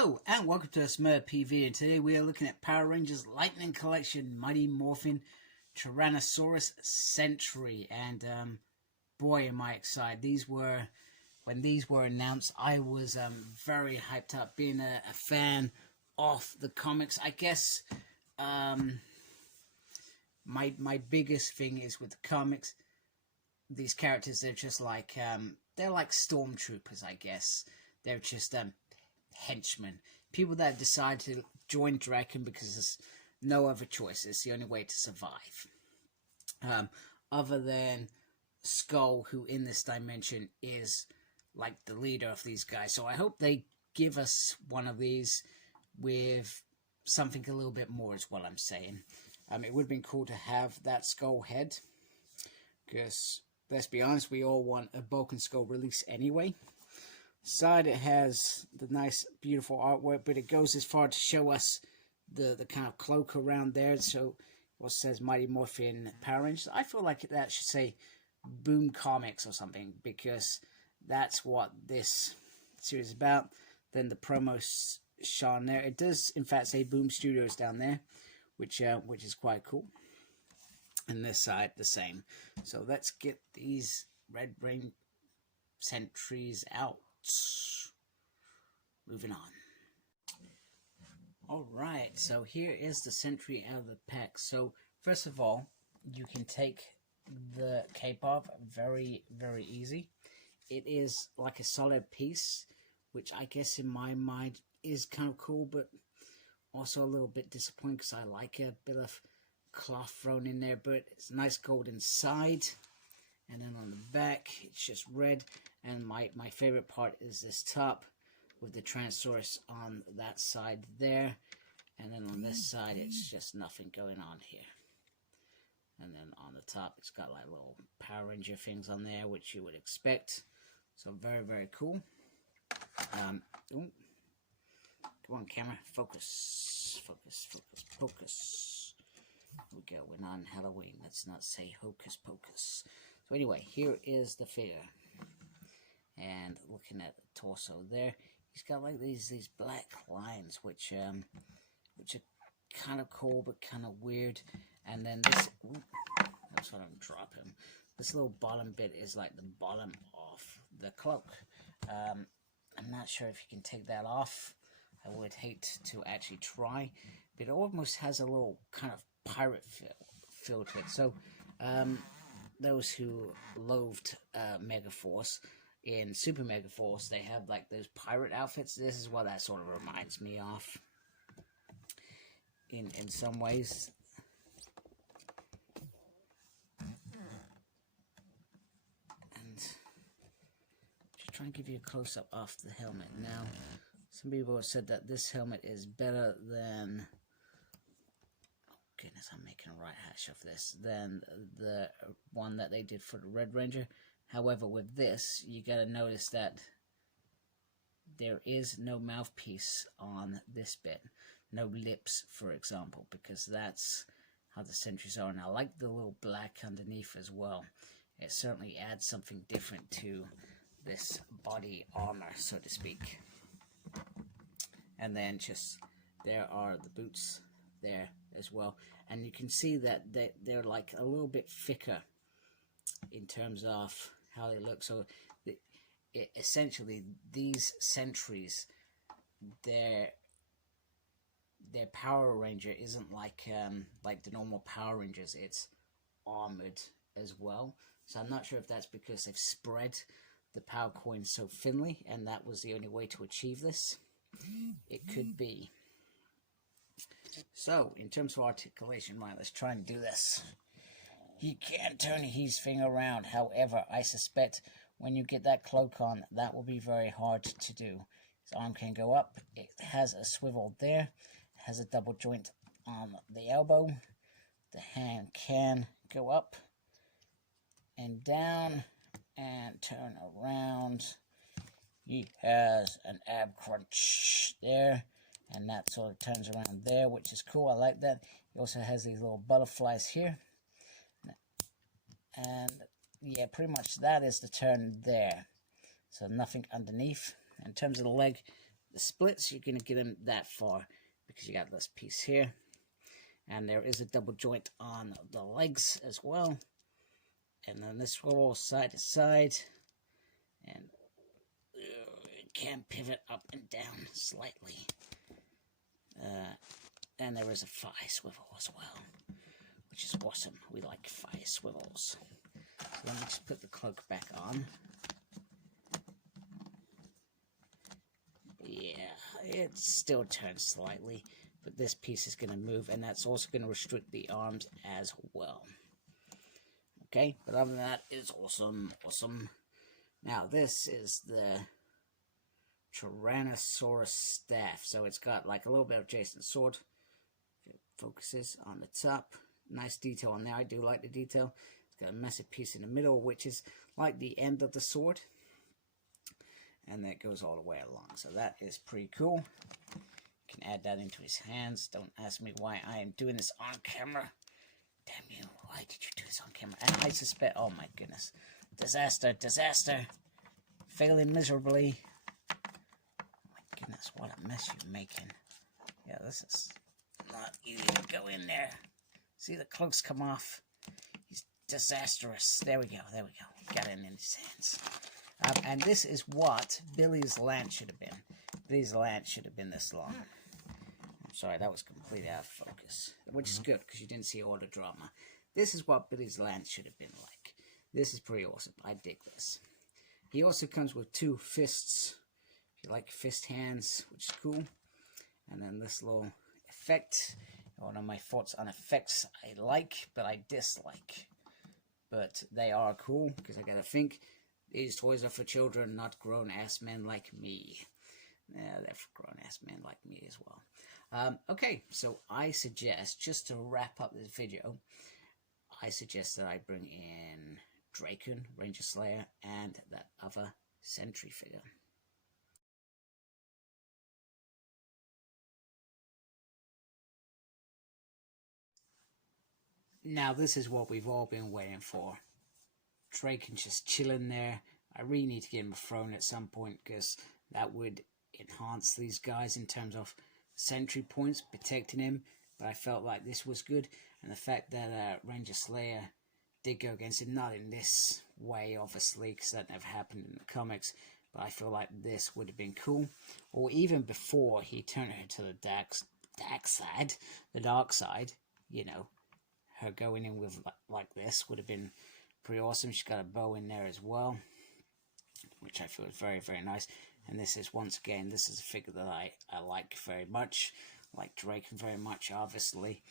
Hello and welcome to Smurf PV, and today we are looking at Power Rangers Lightning Collection Mighty Morphin Tyrannosaurus Sentry, and boy am I excited. When these were announced, I was very hyped up, being a fan of the comics. I guess my biggest thing is with the comics, these characters, they're just like they're like stormtroopers, I guess. They're just henchmen, people that decide to join Draken because there's no other choice. It's the only way to survive. Other than Skull, who in this dimension is like the leader of these guys. So I hope they give us one of these with something a little bit more, is what I'm saying. It would have been cool to have that Skull head, because let's be honest, we all want a Bulk and Skull release anyway. Side, it has the nice beautiful artwork, but it goes as far to show us the kind of cloak around there. So what says Mighty Morphin Power Rangers, I feel like that should say Boom Comics or something, because that's what this series is about. Then the promo shot there, it does in fact say Boom Studios down there, which is quite cool. And this side the same. So let's get these Red Rain Sentries out. Moving on. Alright, so here is the Sentry out of the pack. So first of all, you can take the cape off very, very easy. It is like a solid piece, which I guess in my mind is kind of cool, but also a little bit disappointing because I like a bit of cloth thrown in there, but it's a nice gold inside. And then on the back, it's just red. And my favorite part is this top with the Tyrannosaurus on that side there. And then on this side, it's just nothing going on here. And then on the top, it's got like little Power Ranger things on there, which you would expect. So very, very cool. Come on, camera. Focus. Focus, focus, focus. Here we go. We're not on Halloween. Let's not say hocus pocus. So anyway, here is the figure. And looking at the torso there, he's got like these black lines, which are kind of cool but kind of weird. And then this, that's what I'm dropping. This little bottom bit is like the bottom of the cloak. I'm not sure if you can take that off. I would hate to actually try, but it almost has a little kind of pirate feel to it. So those who loathed Megaforce, in Super Megaforce, they have like those pirate outfits. This is what that sort of reminds me of in some ways. And just try and give you a close-up of the helmet. Now, some people have said that this helmet is better than, goodness, I'm making a right hash of this, than the one that they did for the Red Ranger. However, with this, you gotta notice that there is no mouthpiece on this bit. No lips, for example, because that's how the Sentries are. And I like the little black underneath as well. It certainly adds something different to this body armor, so to speak. And then just, there are the boots there as well. And you can see that they're like a little bit thicker in terms of how they look. So essentially these Sentries, their Power Ranger isn't like the normal Power Rangers. It's armored as well. So I'm not sure if that's because they've spread the power coins so thinly and that was the only way to achieve this. It could be. So in terms of articulation, right, let's try and do this. He can't turn his thing around. However, I suspect when you get that cloak on, that will be very hard to do. His arm can go up. It has a swivel there. It has a double joint on the elbow. The hand can go up and down and turn around. He has an ab crunch there. And that sort of turns around there, which is cool. I like that. He also has these little butterflies here. And yeah, pretty much that is the turn there. So nothing underneath. In terms of the leg, the splits, you're going to get them that far because you got this piece here. And there is a double joint on the legs as well. And then this roll side to side. And it can pivot up and down slightly. And there is a thigh swivel as well, which is awesome. We like thigh swivels. So let me just put the cloak back on. Yeah, it still turns slightly, but this piece is going to move, and that's also going to restrict the arms as well. Okay, but other than that, it's awesome, awesome. Now, this is the Tyrannosaurus Staff. So it's got like a little bit of Jason's sword. If it focuses on the top. Nice detail on there. I do like the detail. It's got a massive piece in the middle, which is like the end of the sword. And that goes all the way along. So that is pretty cool. You can add that into his hands. Don't ask me why I am doing this on camera. Damn you. Why did you do this on camera? And I suspect... Oh my goodness. Disaster. Disaster. Failing miserably. Oh my goodness. What a mess you're making. Yeah, this is not easy to go in there. See the cloaks come off. He's disastrous. There we go. There we go. Got it in his hands. And this is what Billy's lance should have been. Billy's lance should have been this long. I'm sorry, that was completely out of focus. Which is good, because you didn't see all the drama. This is what Billy's lance should have been like. This is pretty awesome. I dig this. He also comes with 2 fists. If you like fist hands, which is cool. And then this little effect. One of my thoughts on effects I like, but I dislike. But they are cool, because I gotta think... These toys are for children, not grown-ass men like me. Yeah, they're for grown-ass men like me as well. Okay, so I suggest, just to wrap up this video, I suggest that I bring in Dracon, Ranger Slayer, and that other Sentry figure. Now, this is what we've all been waiting for. Draken's just chilling there. I really need to get him a throne at some point, because that would enhance these guys in terms of Sentry points, protecting him. But I felt like this was good. And the fact that Ranger Slayer did go against him, not in this way, obviously, because that never happened in the comics. But I feel like this would have been cool. Or even before he turned her to the dark side, you know, her going in with like this would have been pretty awesome. She's got a bow in there as well, which I feel is very, very nice. And this is, once again, this is a figure that I like very much. I like Draken very much, obviously.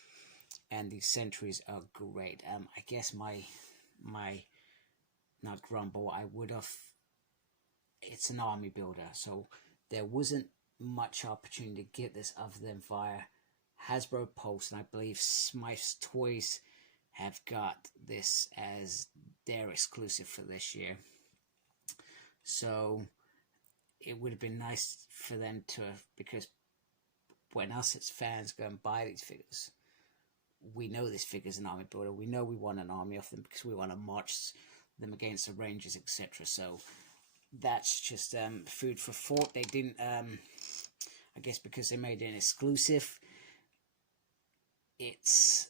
And these Sentries are great. I guess my not grumble, I would have... It's an army builder, so there wasn't much opportunity to get this other than via Hasbro Pulse, and I believe Smyth's Toys have got this as their exclusive for this year. So it would have been nice for them to, because when us as fans go and buy these figures, we know this figure's an army builder. We know we want an army of them because we want to march them against the Rangers, etc. So that's just food for thought. They didn't, I guess because they made it an exclusive, it's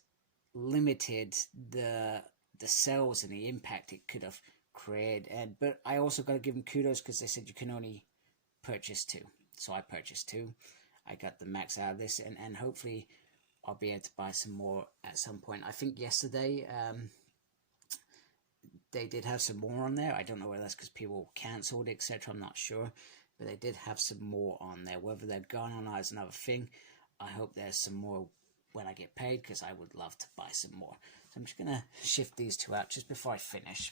limited the sales and the impact it could have created. But I also got to give them kudos, because they said you can only purchase 2. So I purchased 2. I got the max out of this, and hopefully I'll be able to buy some more at some point. I think yesterday they did have some more on there. I don't know whether that's because people cancelled, etc. I'm not sure. But they did have some more on there. Whether they're gone or not is another thing. I hope there's some more when I get paid, because I would love to buy some more. So I'm just going to shift these 2 out just before I finish,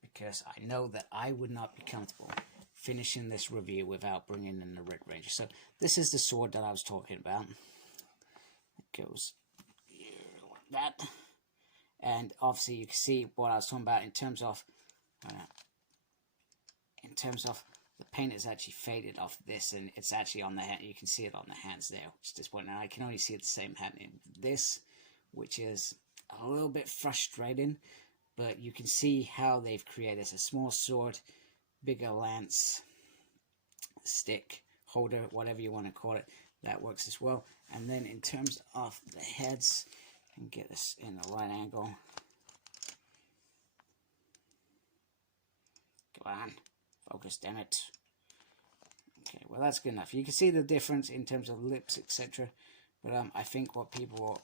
because I know that I would not be comfortable finishing this review without bringing in the Red Ranger. So this is the sword that I was talking about. It goes here like that. And obviously you can see what I was talking about in terms of the paint is actually faded off this, and it's actually on the hand. You can see it on the hands there, which is disappointing. And I can only see it the same happening with this, which is a little bit frustrating. But you can see how they've created this: a small sword, bigger lance, stick, holder, whatever you want to call it, that works as well. And then in terms of the heads, and get this in the right angle. Go on, focus, damn it. Okay, well that's good enough. You can see the difference in terms of lips, etc. But I think what people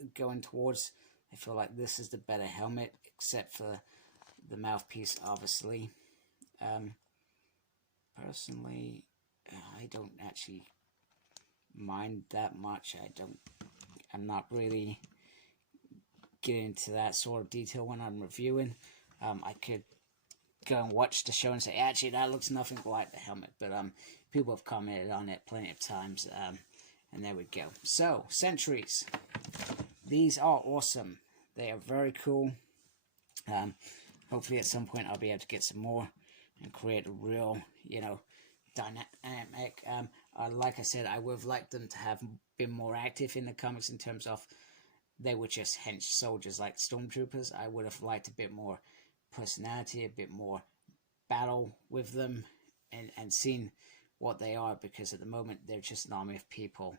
are going towards, I feel like this is the better helmet, except for the mouthpiece, obviously. Personally, I don't actually mind that much. I'm not really getting into that sort of detail when I'm reviewing. I could go and watch the show and say, actually, that looks nothing like the helmet. But people have commented on it plenty of times, and there we go. So, Sentries. These are awesome. They are very cool. Hopefully at some point I'll be able to get some more and create a real, dynamic. Like I said, I would have liked them to have been more active in the comics in terms of they were just hench soldiers like stormtroopers. I would have liked a bit more personality, a bit more battle with them, and seen what they are, because at the moment they're just an army of people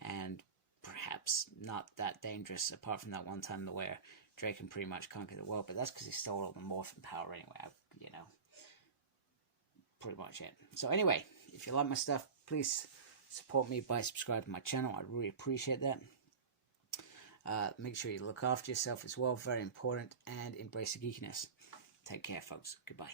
and perhaps not that dangerous, apart from that one time where Draken pretty much conquered the world, but that's because he stole all the morphin power anyway, pretty much it. So anyway, if you like my stuff, please support me by subscribing to my channel. I really appreciate that. Make sure you look after yourself as well, very important, and embrace the geekiness. Take care, folks. Goodbye.